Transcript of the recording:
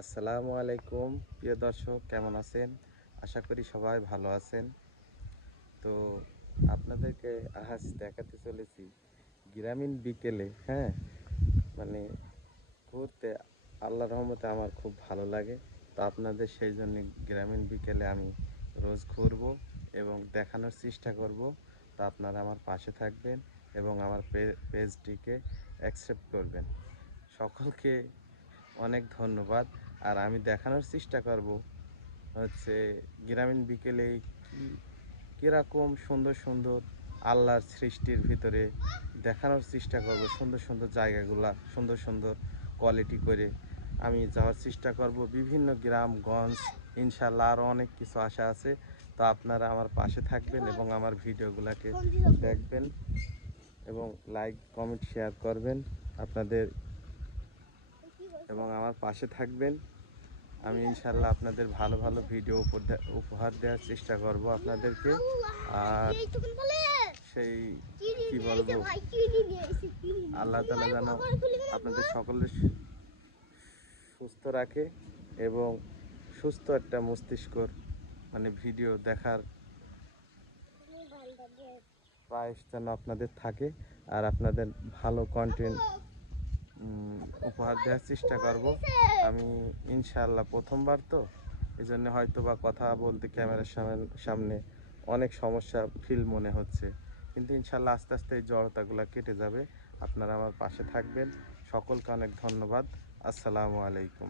আসসালামু আলাইকুম প্রিয় দর্শক, কেমন আছেন? আশা করি সবাই ভালো আছেন। তো আপনাদেরকে আজ দেখাতে চলেছি গ্রামীণ বিকেলে, হ্যাঁ, মানে ঘুরতে আল্লাহর রহমতে আমার খুব ভালো লাগে। তো আপনাদের সেই জন্য গ্রামীণ বিকেলে আমি রোজ ঘুরবো এবং দেখানোর চেষ্টা করব। তো আপনারা আমার পাশে থাকবেন এবং আমার পেজটিকে অ্যাকসেপ্ট করবেন। সকলকে অনেক ধন্যবাদ। আর আমি দেখানোর চেষ্টা করব হচ্ছে গ্রামীণ বিকেলে কি কীরকম সুন্দর সুন্দর আল্লাহর সৃষ্টির ভিতরে দেখানোর চেষ্টা করব। সুন্দর সুন্দর জায়গাগুলা সুন্দর সুন্দর কোয়ালিটি করে আমি যাওয়ার চেষ্টা করব। বিভিন্ন গ্রামগঞ্জ, ইনশাল্লাহ আরও অনেক কিছু আশা আছে। তো আপনারা আমার পাশে থাকবেন এবং আমার ভিডিওগুলোকে দেখবেন এবং লাইক কমেন্ট শেয়ার করবেন আপনাদের এবং আমার পাশে থাকবেন। আমি ইনশাল্লাহ আপনাদের ভালো ভালো ভিডিও উপহার দেওয়ার চেষ্টা করব আপনাদেরকে। আর সেই কি বলবো, আল্লাহ তাআলা যেন আপনাদের সকলের সুস্থ রাখে এবং সুস্থ একটা মস্তিষ্কর ভিডিও দেখার প্রয়াস যেন আপনাদের থাকে। আর আপনাদের ভালো কন্টেন্ট উপহার দেওয়ার চেষ্টা করব আমি ইনশাআল্লাহ। প্রথমবার তো এই জন্য হয়তো বা কথা বলতে ক্যামেরার সামনে অনেক সমস্যা ফিল মনে হচ্ছে, কিন্তু ইনশাআল্লাহ আস্তে আস্তে এই জড়তাগুলো কেটে যাবে। আপনারা আমার পাশে থাকবেন। সকলকে অনেক ধন্যবাদ। আসসালামু আলাইকুম।